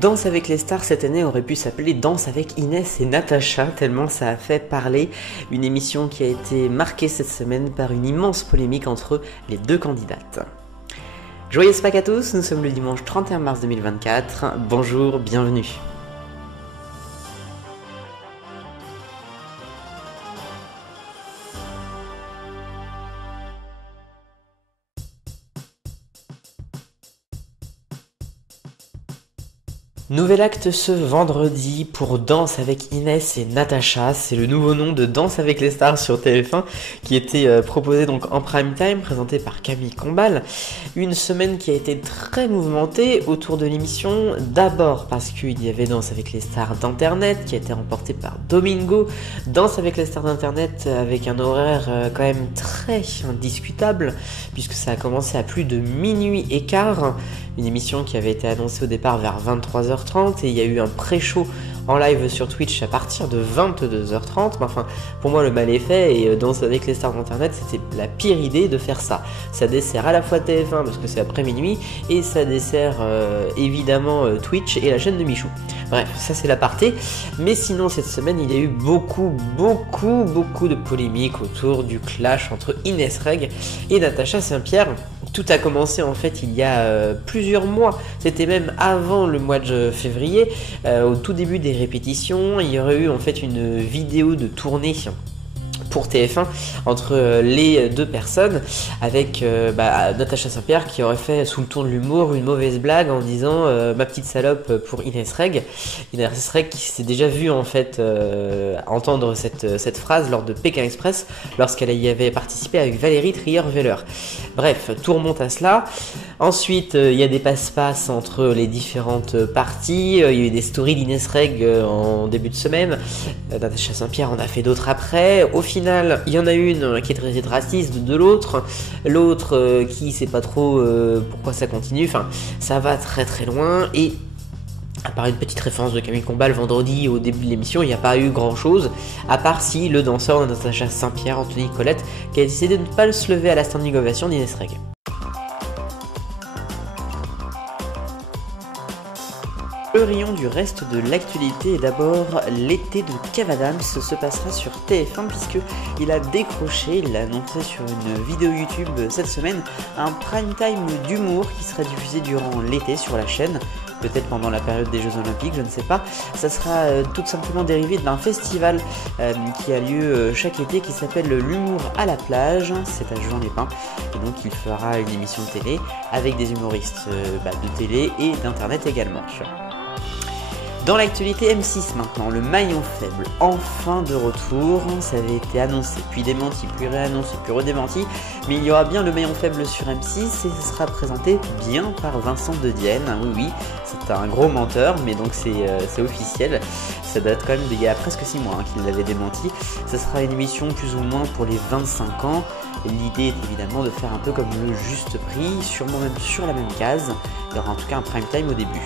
Danse avec les stars cette année aurait pu s'appeler Danse avec Inès et Natacha, tellement ça a fait parler. Une émission qui a été marquée cette semaine par une immense polémique entre les deux candidates. Joyeuse Pâques à tous, nous sommes le dimanche 31 mars 2024. Bonjour, bienvenue. Nouvel acte ce vendredi pour Danse avec Inès et Natacha. C'est le nouveau nom de Danse avec les stars sur TF1 qui était proposé donc en prime time, présenté par Camille Combal. Une semaine qui a été très mouvementée autour de l'émission. D'abord parce qu'il y avait Danse avec les stars d'internet qui a été remporté par Domingo. Danse avec les stars d'internet avec un horaire quand même très indiscutable puisque ça a commencé à plus de minuit et quart. Une émission qui avait été annoncée au départ vers 23h30 et il y a eu un pré-show en live sur Twitch à partir de 22h30. Mais enfin, pour moi le mal est fait et Danse avec les stars d'internet c'était la pire idée de faire ça. Ça dessert à la fois TF1 parce que c'est après minuit et ça dessert évidemment Twitch et la chaîne de Michou. Bref, ça c'est l'aparté. Mais sinon cette semaine il y a eu beaucoup de polémiques autour du clash entre Inès Reg et Natacha Saint-Pierre. Tout a commencé en fait il y a plusieurs mois, c'était même avant le mois de février, au tout début des répétitions, il y aurait eu en fait une vidéo de tournée pour TF1 entre les deux personnes avec Natacha Saint-Pierre qui aurait fait sous le ton de l'humour une mauvaise blague en disant ma petite salope pour Inès Reg. Inès Reg qui s'est déjà vue en fait entendre cette phrase lors de Pékin Express lorsqu'elle y avait participé avec Valérie Trierweiler. Bref, tout remonte à cela. Ensuite, il y a des passe-passe entre les différentes parties. Il y a eu des stories d'Inès Reg en début de semaine. Natacha Saint-Pierre en a fait d'autres après. Au final, il y en a une qui est très raciste de l'autre. L'autre qui sait pas trop pourquoi ça continue. Enfin, ça va très loin. Et à part une petite référence de Camille Combal vendredi au début de l'émission, il n'y a pas eu grand chose, à part si le danseur de Natacha Saint-Pierre, Anthony Colette, qui a décidé de ne pas se lever à la standing ovation d'Inès Reg. Le rayon du reste de l'actualité est d'abord l'été de Kev Adams se passera sur TF1 puisqu'il a décroché, il l'a annoncé sur une vidéo YouTube cette semaine, un prime time d'humour qui sera diffusé durant l'été sur la chaîne. Peut-être pendant la période des Jeux Olympiques, je ne sais pas. Ça sera tout simplement dérivé d'un festival qui a lieu chaque été qui s'appelle l'Humour à la plage. C'est à Juan-les-Pins. Et donc il fera une émission de télé avec des humoristes de télé et d'internet également. Dans l'actualité M6 maintenant, le maillon faible, enfin de retour, ça avait été annoncé, puis démenti, puis réannoncé, puis redémenti, mais il y aura bien le maillon faible sur M6 et ce sera présenté bien par Vincent De Dienne, oui, c'est un gros menteur, mais donc c'est officiel, ça date quand même d'il y a presque 6 mois qu'il l'avait démenti, ça sera une émission plus ou moins pour les 25 ans, l'idée est évidemment de faire un peu comme le juste prix, sûrement même sur la même case, il y aura en tout cas un prime time au début.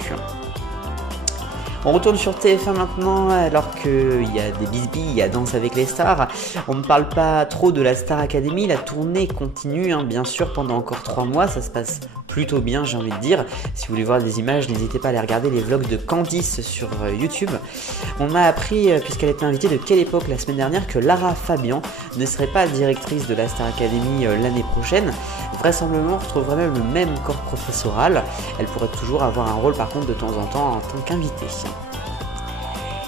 On retourne sur TF1 maintenant, alors qu'il y a des bisbilles, il y a Danse avec les stars. On ne parle pas trop de la Star Academy, la tournée continue, bien sûr, pendant encore 3 mois, ça se passe plutôt bien, j'ai envie de dire. Si vous voulez voir des images, n'hésitez pas à aller regarder les vlogs de Candice sur YouTube. On a appris, puisqu'elle était invitée de Quelle Époque la semaine dernière, que Lara Fabian ne serait pas directrice de la Star Academy l'année prochaine. Vraisemblablement, on retrouverait même le même corps professoral. Elle pourrait toujours avoir un rôle par contre de temps en temps en tant qu'invitée.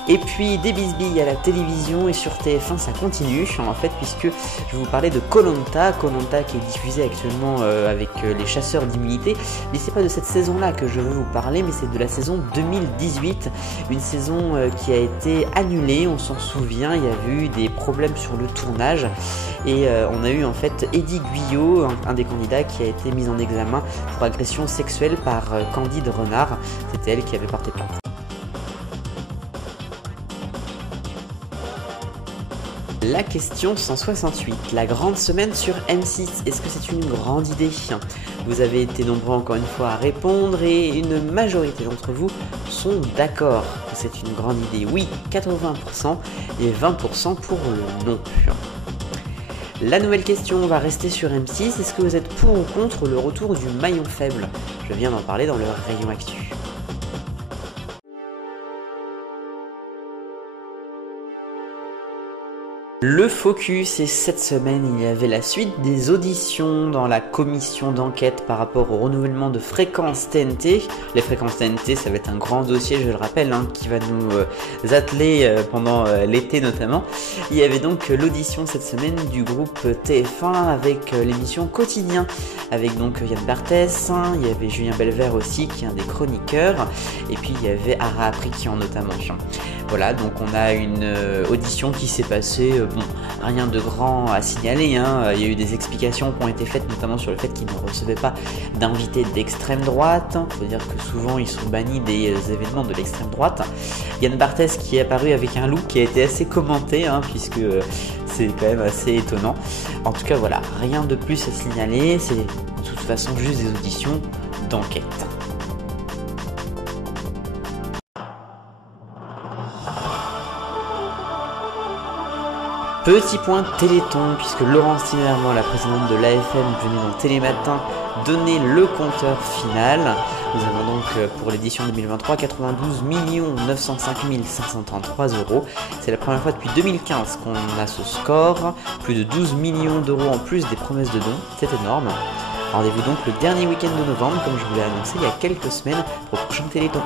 Et puis des bisbilles à la télévision et sur TF1 ça continue en fait puisque je vais vous parler de Koh Lanta qui est diffusé actuellement avec les chasseurs d'immunité, mais c'est pas de cette saison là que je veux vous parler mais c'est de la saison 2018, une saison qui a été annulée, on s'en souvient, il y a eu des problèmes sur le tournage et on a eu en fait Eddie Guyot, un des candidats qui a été mis en examen pour agression sexuelle par Candide Renard, c'était elle qui avait porté plainte. La question 168, la grande semaine sur M6, est-ce que c'est une grande idée? Vous avez été nombreux encore une fois à répondre et une majorité d'entre vous sont d'accord que c'est une grande idée. Oui, 80% et 20% pour le non. La nouvelle question va rester sur M6, est-ce que vous êtes pour ou contre le retour du maillon faible? Je viens d'en parler dans le rayon actu. Le focus, et cette semaine il y avait la suite des auditions dans la commission d'enquête par rapport au renouvellement de fréquences TNT. Les fréquences TNT, ça va être un grand dossier, je le rappelle, qui va nous atteler pendant l'été notamment. Il y avait donc l'audition cette semaine du groupe TF1 avec l'émission Quotidien, avec donc Yann Barthès, il y avait Julien Belvert aussi qui est un des chroniqueurs, et puis il y avait Ara Aprikian notamment. Voilà, donc on a une audition qui s'est passée, rien de grand à signaler, il y a eu des explications qui ont été faites notamment sur le fait qu'ils ne recevaient pas d'invités d'extrême droite, il faut dire que souvent ils sont bannis des événements de l'extrême droite. Yann Barthès qui est apparu avec un look qui a été assez commenté, puisque c'est quand même assez étonnant. En tout cas voilà, rien de plus à signaler, c'est de toute façon juste des auditions d'enquête. Petit point Téléthon, puisque Laurence Timerman, la présidente de l'AFM, venue dans Télématin donner le compteur final. Nous avons donc pour l'édition 2023 92 905 533 €. C'est la première fois depuis 2015 qu'on a ce score. Plus de 12 millions d'euros en plus des promesses de dons, c'est énorme. Rendez-vous donc le dernier week-end de novembre, comme je vous l'ai annoncé il y a quelques semaines, pour le prochain Téléthon.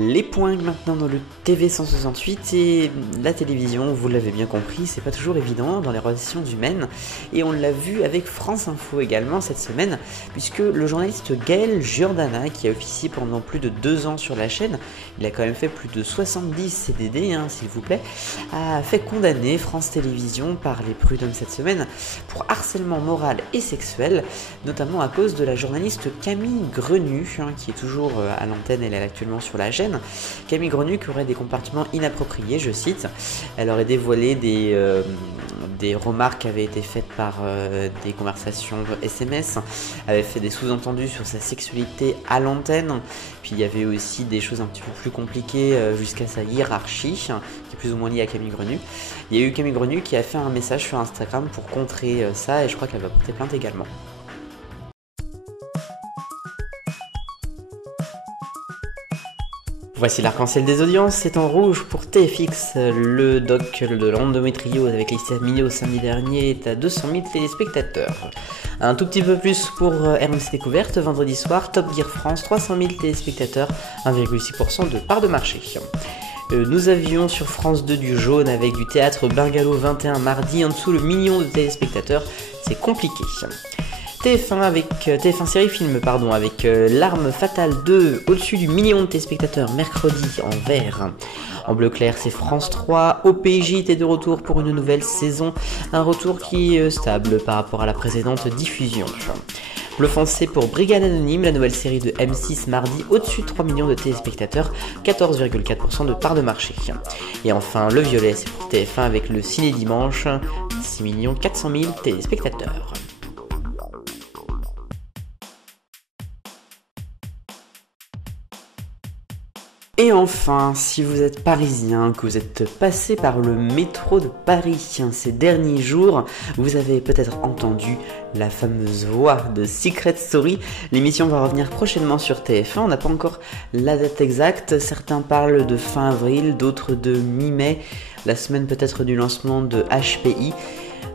Les points maintenant dans le TV 168 et la télévision, vous l'avez bien compris, c'est pas toujours évident dans les relations humaines et on l'a vu avec France Info également cette semaine puisque le journaliste Gaël Giordana qui a officié pendant plus de 2 ans sur la chaîne, il a quand même fait plus de 70 CDD s'il vous plaît, a fait condamner France Télévisions par les prud'hommes cette semaine pour harcèlement moral et sexuel, notamment à cause de la journaliste Camille Grenu qui est toujours à l'antenne, elle est actuellement sur la chaîne. Camille Grenu qui aurait des comportements inappropriés, je cite. Elle aurait dévoilé des remarques qui avaient été faites par des conversations SMS, avait fait des sous-entendus sur sa sexualité à l'antenne, puis il y avait aussi des choses un petit peu plus compliquées jusqu'à sa hiérarchie, qui est plus ou moins liée à Camille Grenu. Il y a eu Camille Grenu qui a fait un message sur Instagram pour contrer ça et je crois qu'elle va porter plainte également. Voici l'arc-en-ciel des audiences, c'est en rouge pour TFX, le doc de l'endométriose avec Laetitia Millet samedi dernier est à 200 000 téléspectateurs. Un tout petit peu plus pour RMC Découverte, vendredi soir, Top Gear France, 300 000 téléspectateurs, 1,6% de part de marché. Nous avions sur France 2 du jaune avec du théâtre Bungalow 21 mardi, en dessous le million de téléspectateurs, c'est compliqué. TF1 série film avec L'Arme Fatale 2 au-dessus du million de téléspectateurs mercredi en vert. En bleu clair c'est France 3, OPJ est de retour pour une nouvelle saison, un retour qui est stable par rapport à la précédente diffusion. Bleu foncé pour Brigade Anonyme, la nouvelle série de M6 mardi au-dessus de 3 millions de téléspectateurs, 14,4% de part de marché. Et enfin le violet c'est pour TF1 avec le Ciné Dimanche, 6 400 000 téléspectateurs. Et enfin, si vous êtes parisien, que vous êtes passé par le métro de Paris ces derniers jours, vous avez peut-être entendu la fameuse voix de Secret Story. L'émission va revenir prochainement sur TF1, on n'a pas encore la date exacte, certains parlent de fin avril, d'autres de mi-mai, la semaine peut-être du lancement de HPI.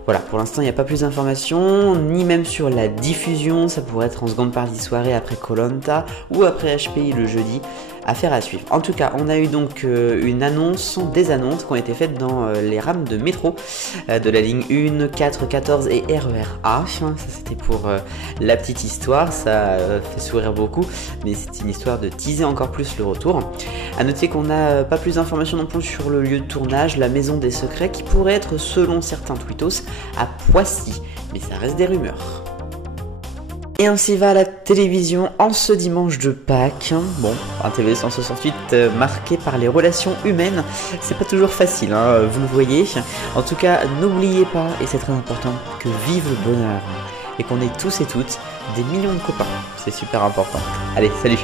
Voilà, pour l'instant il n'y a pas plus d'informations, ni même sur la diffusion, ça pourrait être en seconde partie de soirée après Koh-Lanta ou après HPI le jeudi, affaire à suivre. En tout cas, on a eu donc des annonces qui ont été faites dans les rames de métro de la ligne 1, 4, 14 et RER A. Ça c'était pour la petite histoire, ça fait sourire beaucoup, mais c'est une histoire de teaser encore plus le retour. A noter qu'on n'a pas plus d'informations non plus sur le lieu de tournage, la maison des secrets, qui pourrait être selon certains tweetos à Poissy, mais ça reste des rumeurs. Et ainsi va la télévision en ce dimanche de Pâques. Bon, un TV 168 marqué par les relations humaines, c'est pas toujours facile, vous le voyez. En tout cas, n'oubliez pas, et c'est très important, que vive le bonheur et qu'on ait tous et toutes des millions de copains. C'est super important. Allez, salut!